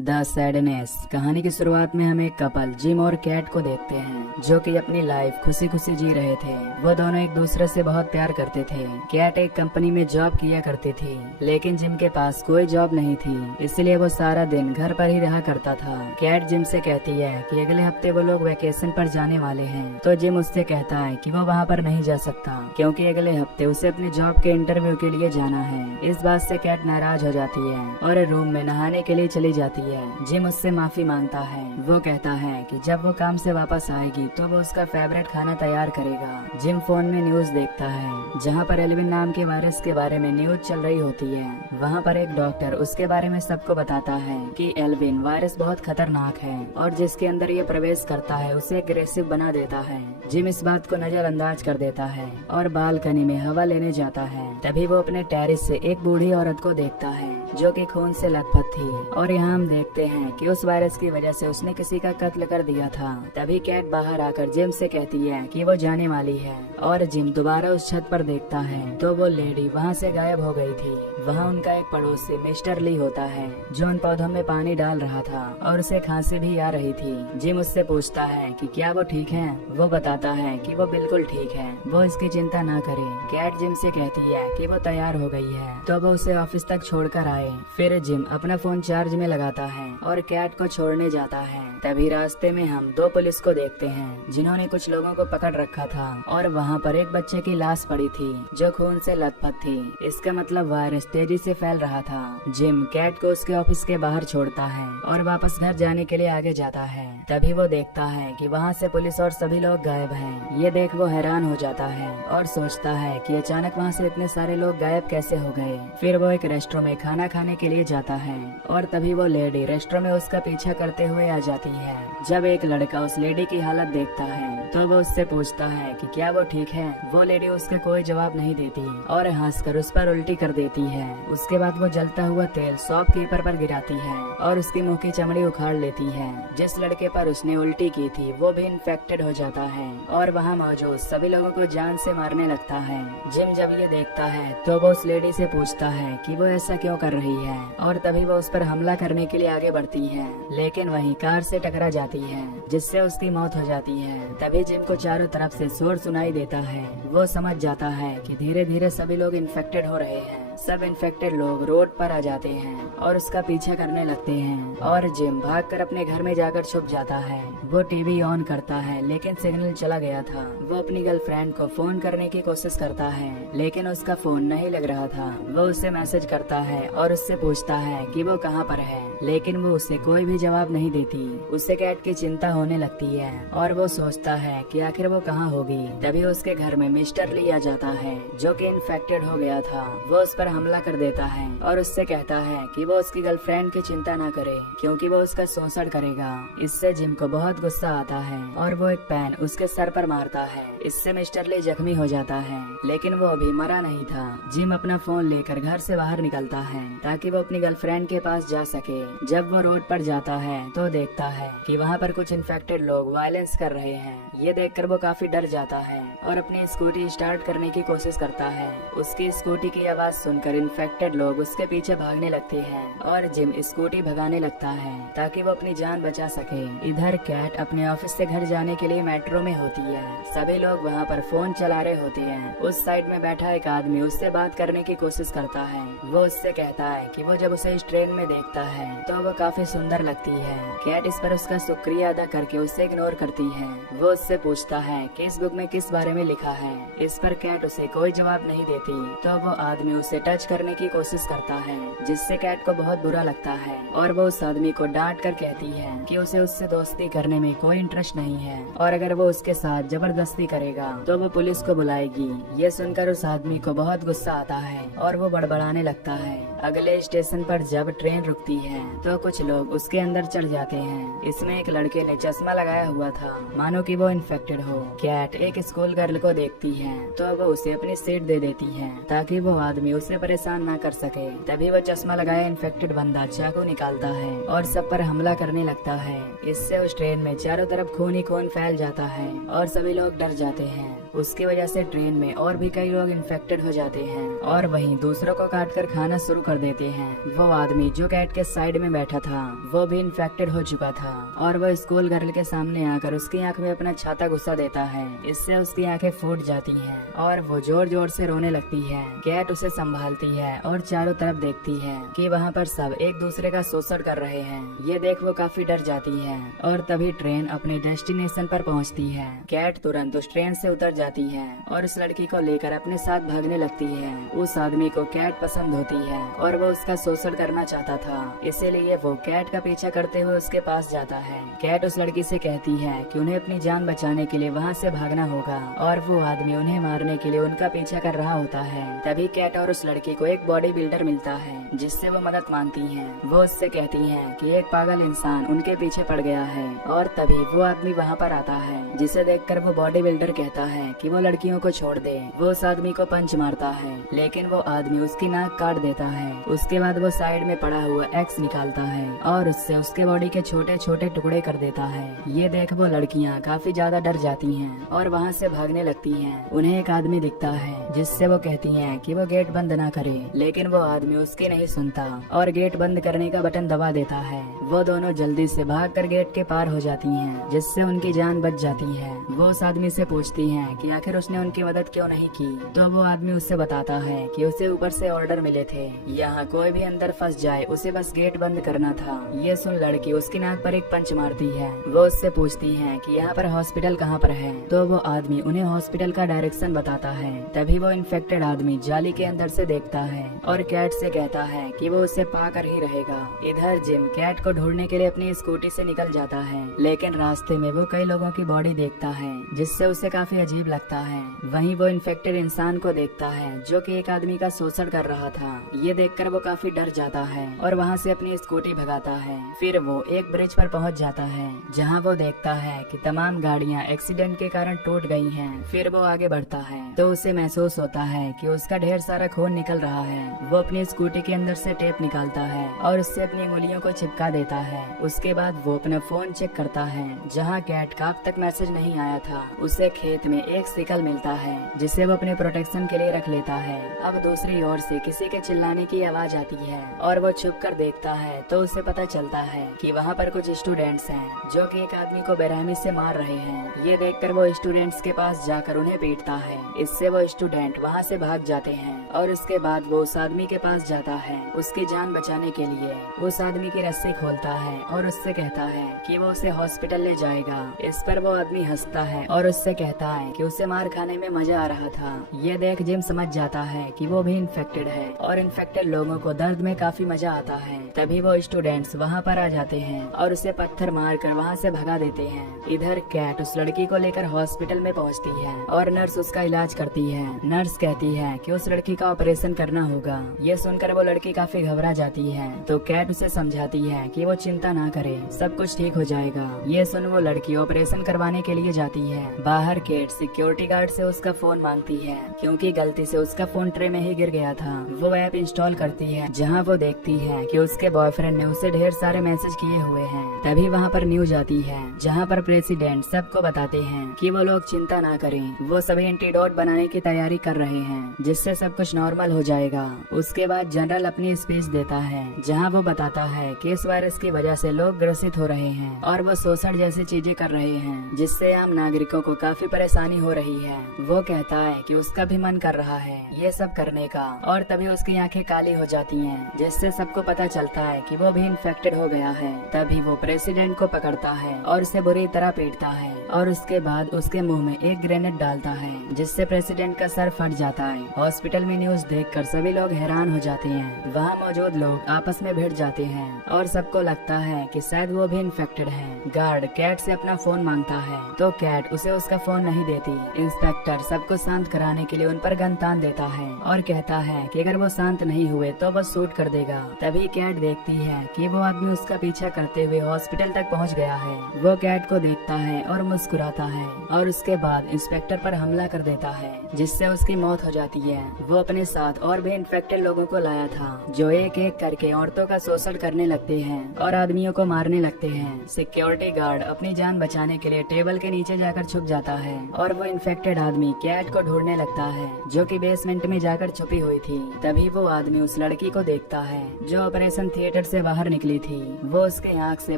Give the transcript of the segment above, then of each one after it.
The sadness. कहानी की शुरुआत में हम एक कपल जिम और कैट को देखते हैं जो कि अपनी लाइफ खुशी खुशी जी रहे थे। वो दोनों एक दूसरे से बहुत प्यार करते थे। कैट एक कंपनी में जॉब किया करती थी, लेकिन जिम के पास कोई जॉब नहीं थी, इसलिए वो सारा दिन घर पर ही रहा करता था। कैट जिम से कहती है कि अगले हफ्ते वो लोग वेकेशन पर जाने वाले हैं, तो जिम उससे कहता है कि वो वहाँ पर नहीं जा सकता क्योंकि अगले हफ्ते उसे अपने जॉब के इंटरव्यू के लिए जाना है। इस बात से कैट नाराज हो जाती है और रूम में नहाने के लिए चली जाती है। जिम उससे माफी मांगता है। वो कहता है कि जब वो काम से वापस आएगी तो वो उसका फेवरेट खाना तैयार करेगा। जिम फोन में न्यूज देखता है जहाँ पर एल्विन नाम के वायरस के बारे में न्यूज चल रही होती है। वहाँ पर एक डॉक्टर उसके बारे में सबको बताता है कि एल्विन वायरस बहुत खतरनाक है और जिसके अंदर ये प्रवेश करता है उसे एग्रेसिव बना देता है। जिम इस बात को नजरअंदाज कर देता है और बालकनी में हवा लेने जाता है। तभी वो अपने टेरिस से एक बूढ़ी औरत को देखता है जो कि खून से लथपथ थी और यहाँ हम देखते हैं कि उस वायरस की वजह से उसने किसी का कत्ल कर दिया था। तभी कैट बाहर आकर जिम से कहती है कि वो जाने वाली है और जिम दोबारा उस छत पर देखता है तो वो लेडी वहाँ से गायब हो गई थी। वहाँ उनका एक पड़ोसी मिस्टर ली होता है जो उन पौधों में पानी डाल रहा था और उसे खांसी भी आ रही थी। जिम उससे पूछता है कि क्या वो ठीक है। वो बताता है कि वो बिल्कुल ठीक है, वो इसकी चिंता ना करे। कैट जिम से कहती है कि वो तैयार हो गई है तो वो उसे ऑफिस तक छोड़कर आए। फिर जिम अपना फोन चार्ज में लगाता है और कैट को छोड़ने जाता है। तभी रास्ते में हम दो पुलिस को देखते हैं जिन्होंने कुछ लोगों को पकड़ रखा था और वहाँ पर एक बच्चे की लाश पड़ी थी जो खून से लथपथ थी। इसका मतलब वायरस तेजी से फैल रहा था। जिम कैट को उसके ऑफिस के बाहर छोड़ता है और वापस घर जाने के लिए आगे जाता है। तभी वो देखता है कि वहाँ से पुलिस और सभी लोग गायब हैं। ये देख वो हैरान हो जाता है और सोचता है कि अचानक वहाँ से इतने सारे लोग गायब कैसे हो गए। फिर वो एक रेस्टोरेंट में खाना खाने के लिए जाता है और तभी वो लेडी रेस्टोरेंट में उसका पीछा करते हुए आ जाती है। जब एक लड़का उस लेडी की हालत देखता है तो वो उससे पूछता है कि क्या वो ठीक है। वो लेडी उसका कोई जवाब नहीं देती और हंसकर उस पर उल्टी कर देती है। उसके बाद वो जलता हुआ तेल शॉपकीपर पर गिराती है और उसकी मुंह की चमड़ी उखाड़ लेती है। जिस लड़के पर उसने उल्टी की थी वो भी इन्फेक्टेड हो जाता है और वहाँ मौजूद सभी लोगों को जान से मारने लगता है। जिम जब ये देखता है तो वो उस लेडी से पूछता है कि वो ऐसा क्यों कर रही है और तभी वो उस पर हमला करने के लिए आगे बढ़ती है, लेकिन वहीं कार से टकरा जाती है जिससे उसकी मौत हो जाती है। तभी जिम को चारों तरफ से शोर सुनाई देता है। वो समझ जाता है कि धीरे धीरे सभी लोग इन्फेक्टेड हो रहे हैं। सब इन्फेक्टेड लोग रोड पर आ जाते हैं और उसका पीछा करने लगते हैं और जिम भागकर अपने घर में जाकर छुप जाता है। वो टीवी ऑन करता है लेकिन सिग्नल चला गया था। वो अपनी गर्लफ्रेंड को फोन करने की कोशिश करता है लेकिन उसका फोन नहीं लग रहा था। वो उससे मैसेज करता है और उससे पूछता है कि वो कहाँ पर है, लेकिन वो उसे कोई भी जवाब नहीं देती। उससे कैट की चिंता होने लगती है और वो सोचता है कि आखिर वो कहाँ होगी। तभी उसके घर में मिस्टर ली आ जाता है जो कि इन्फेक्टेड हो गया था। वो उस पर हमला कर देता है और उससे कहता है कि वो उसकी गर्लफ्रेंड की चिंता ना करे क्योंकि वो उसका शोषण करेगा। इससे जिम को बहुत गुस्सा आता है और वो एक पेन उसके सर पर मारता है। इससे मिस्टर ली जख्मी हो जाता है, लेकिन वो अभी मरा नहीं था। जिम अपना फोन लेकर घर से बाहर निकलता है ताकि वो अपनी गर्लफ्रेंड के पास जा सके। जब वो रोड पर जाता है तो देखता है कि वहाँ पर कुछ इन्फेक्टेड लोग वायलेंस कर रहे हैं। ये देखकर वो काफी डर जाता है और अपनी स्कूटी स्टार्ट करने की कोशिश करता है। उसकी स्कूटी की आवाज सुनकर इन्फेक्टेड लोग उसके पीछे भागने लगते हैं और जिम स्कूटी भगाने लगता है ताकि वो अपनी जान बचा सके। इधर कैट अपने ऑफिस से घर जाने के लिए मेट्रो में होती है। सभी लोग वहाँ पर फोन चला रहे होते हैं। उस साइड में बैठा एक आदमी उससे बात करने की कोशिश करता है। वो उससे कहता है कि वो जब उसे इस ट्रेन में देखता है तो वो काफी सुंदर लगती है। कैट इस पर उसका शुक्रिया अदा करके उसे इग्नोर करती है। वो उससे पूछता है कि इस बुक में किस बारे में लिखा है। इस पर कैट उसे कोई जवाब नहीं देती तो वो आदमी उसे टच करने की कोशिश करता है जिससे कैट को बहुत बुरा लगता है और वो उस आदमी को डांट कर कहती है कि उसे उससे दोस्ती करने में कोई इंटरेस्ट नहीं है और अगर वो उसके साथ जबरदस्ती करेगा तो वो पुलिस को बुलाएगी। ये सुनकर उस आदमी को बहुत गुस्सा आता है और वो बड़बड़ाने लगता है। अगले स्टेशन पर जब ट्रेन रुकती है तो कुछ लोग उसके अंदर चढ़ जाते हैं। इसमें एक लड़के ने चश्मा लगाया हुआ था मानो कि वो इन्फेक्टेड हो। कैट एक स्कूल गर्ल को देखती है तो वो उसे अपनी सीट दे देती है ताकि वो आदमी उसे परेशान ना कर सके। तभी वो चश्मा लगाया इन्फेक्टेड बंदा चाकू निकालता है और सब पर हमला करने लगता है। इससे उस ट्रेन में चारों तरफ खून ही खून फैल जाता है और सभी लोग डर जाते हैं। उसकी वजह से ट्रेन में और भी कई लोग इन्फेक्टेड हो जाते हैं और वहीं दूसरों को काट कर खाना शुरू कर देते हैं। वो आदमी जो कैट के साइड में बैठा था वो भी इन्फेक्टेड हो चुका था और वो स्कूल गर्ल के सामने आकर उसकी आंख में अपना छाता घुसा देता है। इससे उसकी आंखें फूट जाती हैं और वो जोर जोर से रोने लगती है। कैट उसे संभालती है और चारों तरफ देखती है कि वहाँ पर सब एक दूसरे का शोषण कर रहे हैं। ये देख वो काफी डर जाती है और तभी ट्रेन अपने डेस्टिनेशन पर पहुँचती है। कैट तुरंत उस ट्रेन से उतर जाती है और उस लड़की को लेकर अपने साथ भागने लगती है। उस आदमी को कैट पसंद होती है और वो उसका शोषण करना चाहता था, इसीलिए वो कैट का पीछा करते हुए उसके पास जाता है। कैट उस लड़की से कहती है कि उन्हें अपनी जान बचाने के लिए वहाँ से भागना होगा और वो आदमी उन्हें मारने के लिए उनका पीछा कर रहा होता है। तभी कैट और उस लड़की को एक बॉडी बिल्डर मिलता है जिससे वो मदद मांगती है। वो उससे कहती है कि एक पागल इंसान उनके पीछे पड़ गया है और तभी वो आदमी वहाँ पर आता है, जिसे देखकर वो बॉडी बिल्डर कहता है कि वो लड़कियों को छोड़ दे। वो उस आदमी को पंच मारता है लेकिन वो आदमी उसकी नाक काट देता है। उसके बाद वो साइड में पड़ा हुआ एक्स निकालता है और उससे उसके बॉडी के छोटे छोटे टुकड़े कर देता है। ये देख वो लड़कियाँ काफी ज्यादा डर जाती हैं और वहाँ से भागने लगती हैं। उन्हें एक आदमी दिखता है जिससे वो कहती हैं कि वो गेट बंद ना करे, लेकिन वो आदमी उसकी नहीं सुनता और गेट बंद करने का बटन दबा देता है। वो दोनों जल्दी से भागकर गेट के पार हो जाती हैं, जिससे उनकी जान बच जाती है। वो उस आदमी से पूछती हैं कि आखिर उसने उनकी मदद क्यों नहीं की, तो वो आदमी उससे बताता है कि उसे ऊपर से ऑर्डर मिले थे, यहाँ कोई भी अंदर फंस जाए उसे बस गेट बंद करना था। ये सुन लड़की उसकी नाक पर एक पंच मारती है। वो उससे पूछती है कि यहाँ पर हॉस्पिटल कहाँ पर है, तो वो आदमी उन्हें हॉस्पिटल का डायरेक्शन बताता है। तभी वो इन्फेक्टेड आदमी जाली के अंदर से देखता है और कैट से कहता है कि वो उसे पाकर ही रहेगा। इधर जिम कैट को ढूंढने के लिए अपनी स्कूटी से निकल जाता है, लेकिन रास्ते में वो कई लोगों की बॉडी देखता है जिससे उसे काफी अजीब लगता है। वहीं वो इन्फेक्टेड इंसान को देखता है जो कि एक आदमी का शोषण कर रहा था। ये देखकर वो काफी डर जाता है और वहाँ से अपनी स्कूटी भगाता है। फिर वो एक ब्रिज पर पहुँच जाता है जहाँ वो देखता है कि तमाम गाड़ियाँ एक्सीडेंट के कारण टूट गई हैं। फिर वो आगे बढ़ता है तो उसे महसूस होता है कि उसका ढेर सारा खून निकल रहा है। वो अपनी स्कूटी के अंदर से टेप निकालता है और उससे अपनी उंगलियों को चिपका देता है। उसके बाद वो अपना फोन चेक करता है जहाँ कैट का अब तक मैसेज नहीं आया था। उसे खेत में एक सिकल मिलता है जिसे वो अपने प्रोटेक्शन के लिए रख लेता है। अब दूसरी ओर से किसी के चिल्लाने की आवाज आती है और वो छुप कर देखता है तो उसे पता चलता है कि वहाँ पर कुछ स्टूडेंट्स हैं जो कि एक आदमी को बेरहमी से मार रहे हैं। ये देखकर वो स्टूडेंट्स के पास जाकर उन्हें पीटता है। इससे वो स्टूडेंट वहाँ से भाग जाते हैं और उसके बाद वो उस आदमी के पास जाता है उसकी जान बचाने के लिए। उस आदमी की रस्सी खोलता है और उससे कहता है कि वो उसे हॉस्पिटल ले जाएगा। इस पर वो आदमी हंसता है और उससे कहता है कि उसे मार खाने में मजा आ रहा था। ये देख जिम समझ जाता है कि वो भी इन्फेक्टेड है और इन्फेक्टेड लोगों को दर्द में काफी मजा आता है। तभी वो स्टूडेंट्स वहाँ पर आ जाते हैं और उसे पत्थर मार कर वहाँ से भगा देते हैं। इधर कैट उस लड़की को लेकर हॉस्पिटल में पहुँचती है और नर्स उसका इलाज करती है। नर्स कहती है कि उस लड़की का ऑपरेशन करना होगा। ये सुनकर वो लड़की काफी घबरा जाती है तो कैट उसे समझाती है कि वो चिंता ना करे, सब कुछ ठीक हो जाएगा। ये सुन वो लड़की ऑपरेशन करवाने के लिए जाती है। बाहर कैट सिक्योरिटी गार्ड से उसका फोन मांगती है क्योंकि गलती से उसका फोन ट्रे में ही गिर गया था। वो ऐप इंस्टॉल करती है जहाँ वो देखती है कि उसके बॉयफ्रेंड ने उसे ढेर सारे मैसेज किए हुए हैं। तभी वहाँ पर न्यूज आती है जहाँ पर प्रेसिडेंट सबको बताते हैं कि वो लोग चिंता ना करें, वो सभी एंटीडोट बनाने की तैयारी कर रहे हैं जिससे सब कुछ नॉर्मल हो जाएगा। उसके बाद जनरल अपनी स्पीच देता है जहाँ वो बताता है कि इस वायरस की वजह से लोग ग्रसित हो रहे हैं और वो शोषण जैसी चीजें कर रहे हैं जिससे आम नागरिकों को काफी परेशानी हो रही है। वो कहता है कि उसका भी मन कर रहा है ये सब करने का और तभी उसकी आंखें काली हो जाती हैं जिससे सबको पता चलता है कि वो भी इन्फेक्टेड हो गया है। तभी वो प्रेसिडेंट को पकड़ता है और उसे बुरी तरह पीटता है और उसके बाद उसके मुंह में एक ग्रेनेड डालता है जिससे प्रेसिडेंट का सर फट जाता है। हॉस्पिटल में न्यूज देखकर सभी लोग हैरान हो जाते हैं। वहाँ मौजूद लोग आपस में भिड़ जाते हैं और सबको लगता है कि शायद वो भी इन्फेक्टेड है। गार्ड कैट से अपना फोन मांगता है तो कैट उसे उसका फोन नहीं देती। इंस्पेक्टर सबको शांत कराने के लिए उन पर गन तान देता है और कहता है कि अगर वो शांत नहीं हुए तो वो शूट कर देगा। तभी कैट देखती है कि वो आदमी उसका पीछा करते हुए हॉस्पिटल तक पहुंच गया है। वो कैट को देखता है और मुस्कुराता है और उसके बाद इंस्पेक्टर पर हमला कर देता है जिससे उसकी मौत हो जाती है। वो अपने साथ और भी इन्फेक्टेड लोगों को लाया था जो एक एक करके औरतों का शोषण करने लगते हैं और आदमियों को मारने लगते हैं। सिक्योरिटी गार्ड अपनी जान बचाने के लिए टेबल के नीचे जाकर छुप जाता है और वो इन्फेक्टेड आदमी कैट को ढूंढने लगता है जो कि बेसमेंट में जाकर छुपी हुई थी। तभी वो आदमी उस लड़की को देखता है जो ऑपरेशन थिएटर से बाहर निकली थी। वो उसके आँख से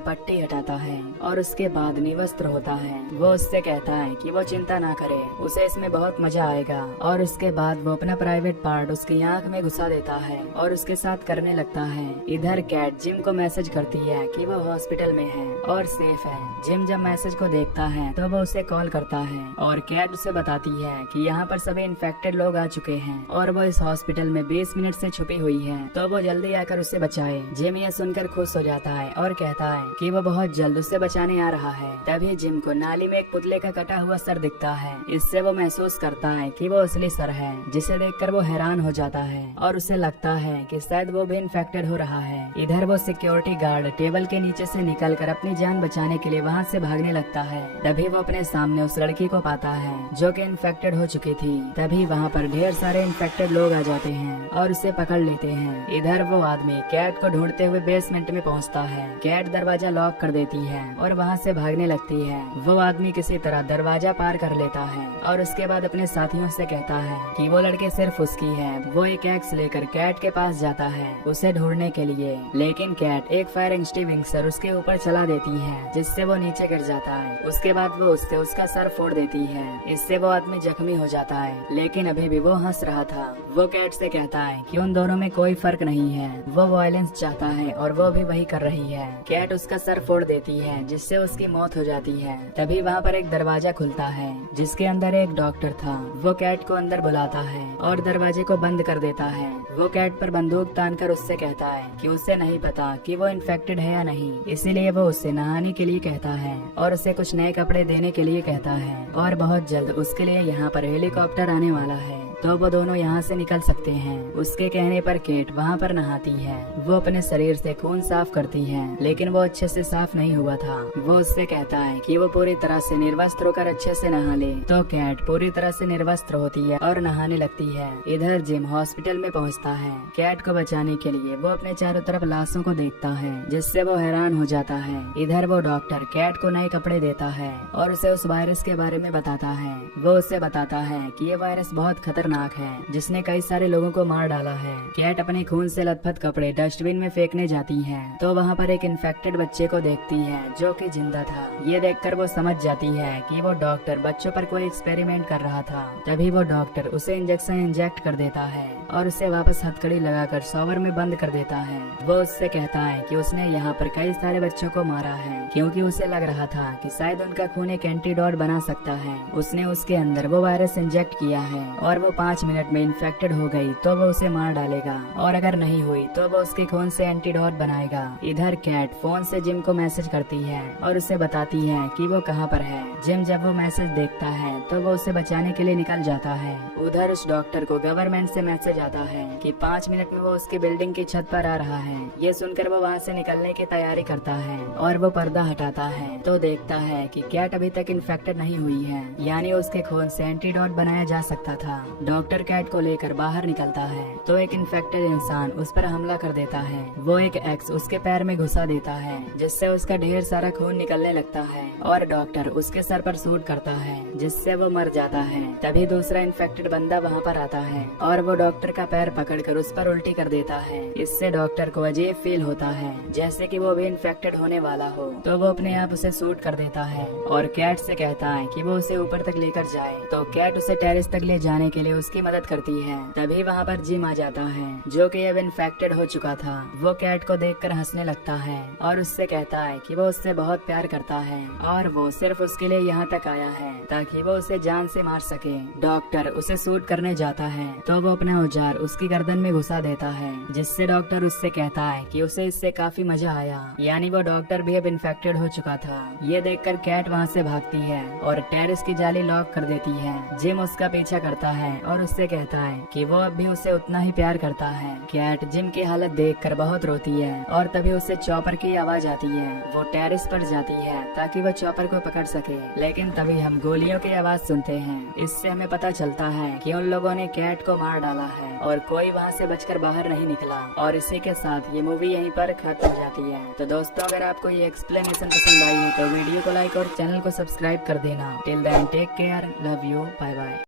पट्टी हटाता है और उसके बाद निवस्त्र होता है। वो उससे कहता है कि वो चिंता ना करे, उसे इसमें बहुत मजा आएगा। और उसके बाद वो अपना प्राइवेट पार्ट उसकी आँख में घुसा देता है और उसके साथ करने लगता है। इधर कैट जिम को मैसेज करती है कि वो हॉस्पिटल में है और सेफ है। जिम जब मैसेज को देखता है तो वो उसे कॉल करता है और कैट उसे बताती है कि यहाँ पर सभी इन्फेक्टेड लोग आ चुके हैं और वो इस हॉस्पिटल में 20 मिनट से छुपी हुई है, तो वो जल्दी आकर उसे बचाए। जिम ये सुनकर खुश हो जाता है और कहता है कि वो बहुत जल्द उसे बचाने आ रहा है। तभी जिम को नाली में एक पुतले का कटा हुआ सर दिखता है। इससे वो महसूस करता है कि वो असली सर है, जिसे देखकर वो हैरान हो जाता है और उसे लगता है कि शायद वो भी इन्फेक्टेड हो रहा है। इधर वो सिक्योरिटी गार्ड टेबल के नीचे से निकलकर अपनी जान बचाने के लिए वहाँ से भागने लगता है। तभी वो अपने सामने उस लड़की को पाता है जो कि इन्फेक्टेड हो चुकी थी। तभी वहाँ पर ढेर सारे इन्फेक्टेड लोग आ जाते हैं और उसे पकड़ लेते हैं। इधर वो आदमी कैट को ढूंढते हुए बेसमेंट में पहुँचता है। कैट दरवाजा लॉक कर देती है और वहाँ से भागने लगती है। वो आदमी किसी तरह दरवाजा पार कर लेता है और उसके बाद अपने साथियों से कहता है कि वो लड़की सिर्फ उसकी है। वो एक एक्स लेकर कैट के पास जाता है उसे ढूंढने के लिए, लेकिन कैट एक फायर एक्सटिंग्विशर उसके ऊपर चला देती है जिससे वो नीचे गिर जाता है। उसके बाद वो उससे उसका सर फोड़ देती है। इससे वो आदमी जख्मी हो जाता है, लेकिन अभी भी वो हंस रहा था। वो कैट से कहता है कि उन दोनों में कोई फर्क नहीं है, वो वायलेंस चाहता है और वो भी वही कर रही है। कैट उसका सर फोड़ देती है जिससे उसकी मौत हो जाती है। तभी वहाँ पर एक दरवाजा खुलता है जिसके अंदर एक डॉक्टर था। वो कैट को अंदर बुलाता है और दरवाजे को बंद कर देता है। वो कैट पर बंदूक तानकर उससे कहता है कि उसे नहीं पता कि वो इन्फेक्टेड है या नहीं, इसीलिए वो उससे नहाने के लिए कहता है और उसे कुछ नए कपड़े देने के लिए कहता है। और बहुत जल्द उसके लिए यहाँ पर हेलीकॉप्टर आने वाला है, तो वो दोनों यहाँ से निकल सकते हैं। उसके कहने पर केट वहाँ पर नहाती है। वो अपने शरीर से खून साफ करती है, लेकिन वो अच्छे से साफ नहीं हुआ था। वो उससे कहता है कि वो पूरी तरह से निर्वस्त्र होकर अच्छे से नहा ले, तो कैट पूरी तरह से निर्वस्त्र होती है और नहाने लगती है। इधर जिम हॉस्पिटल में पहुँचता है। कैट को बचाने के लिए वो अपने चारों तरफ लाशों को देखता है, जिससे वो हैरान हो जाता है। इधर वो डॉक्टर कैट को नए कपड़े देता है और उसे उस वायरस के बारे में बताता है। वो उसे बताता है कि ये वायरस बहुत खतरनाक है, जिसने कई सारे लोगों को मार डाला है। कैट अपने खून से लथपथ कपड़े डस्टबिन में फेंकने जाती है, तो वहाँ पर एक इन्फेक्टेड बच्चे को देखती है जो कि जिंदा था। ये देखकर वो समझ जाती है कि वो डॉक्टर बच्चों पर कोई एक्सपेरिमेंट कर रहा था। तभी वो डॉक्टर उसे इंजेक्शन इंजेक्ट कर देता है और उसे वापस हथकड़ी लगाकर शॉवर में बंद कर देता है। वो उससे कहता है कि उसने यहाँ पर कई सारे बच्चों को मारा है, क्योंकि उसे लग रहा था कि शायद उनका खून एक एंटीडोट बना सकता है। उसने उसके अंदर वो वायरस इंजेक्ट किया है और वो 5 मिनट में इन्फेक्टेड हो गई तो वो उसे मार डालेगा, और अगर नहीं हुई तो वो उसके खून से एंटीडोट बनाएगा। इधर कैट फोन से जिम को मैसेज करती है और उसे बताती है कि वो कहाँ पर है। जिम जब वो मैसेज देखता है तो वो उसे बचाने के लिए निकल जाता है। उधर उस डॉक्टर को गवर्नमेंट से मैसेज आता है कि 5 मिनट में वो उसकी बिल्डिंग की छत पर आ रहा है। ये सुनकर वो वहाँ से निकलने की तैयारी करता है और वो पर्दा हटाता है तो देखता है कि कैट अभी तक इन्फेक्टेड नहीं हुई है, यानी उसके खून से एंटीडोट बनाया जा सकता था। डॉक्टर कैट को लेकर बाहर निकलता है तो एक इन्फेक्टेड इंसान उस पर हमला कर देता है। वो एक एक्स उसके पैर में घुसा देता है, जिससे उसका ढेर सारा खून निकलने लगता है और डॉक्टर उसके सर पर शूट करता है, जिससे वो मर जाता है। तभी दूसरा इन्फेक्टेड बंदा वहाँ पर आता है और वो डॉक्टर का पैर पकड़कर उस पर उल्टी कर देता है। इससे डॉक्टर को अजीब फील होता है, जैसे कि वो भी इन्फेक्टेड होने वाला हो, तो वो अपने आप उसे शूट कर देता है और कैट से कहता है कि वो उसे ऊपर तक लेकर जाए। तो कैट उसे टेरेस तक ले जाने के लिए उसकी मदद करती है। तभी वहाँ पर जिम आ जाता है, जो कि अब इन्फेक्टेड हो चुका था। वो कैट को देखकर हंसने लगता है और उससे कहता है कि वो उससे बहुत प्यार करता है और वो सिर्फ उसके लिए यहाँ तक आया है ताकि वो उसे जान से मार सके। डॉक्टर उसे शूट करने जाता है तो वो अपना औजार उसकी गर्दन में घुसा देता है, जिससे डॉक्टर उससे कहता है कि उसे इससे काफी मजा आया, यानी वो डॉक्टर भी अब इन्फेक्टेड हो चुका था। ये देखकर कैट वहाँ से भागती है और टेरेस की जाली लॉक कर देती है। जिम उसका पीछा करता है और उससे कहता है कि वो अब भी उसे उतना ही प्यार करता है। कैट जिम की हालत देखकर बहुत रोती है और तभी उसे चॉपर की आवाज आती है। वो टेरेस पर जाती है ताकि वो चॉपर को पकड़ सके, लेकिन तभी हम गोलियों की आवाज सुनते हैं। इससे हमें पता चलता है कि उन लोगों ने कैट को मार डाला है और कोई वहाँ से बचकर बाहर नहीं निकला। और इसी के साथ ये मूवी यहीं पर खत्म हो जाती है। तो दोस्तों, अगर आपको ये एक्सप्लेनेशन पसंद आई है तो वीडियो को लाइक और चैनल को सब्सक्राइब कर देना। Till then take care, love you, bye bye.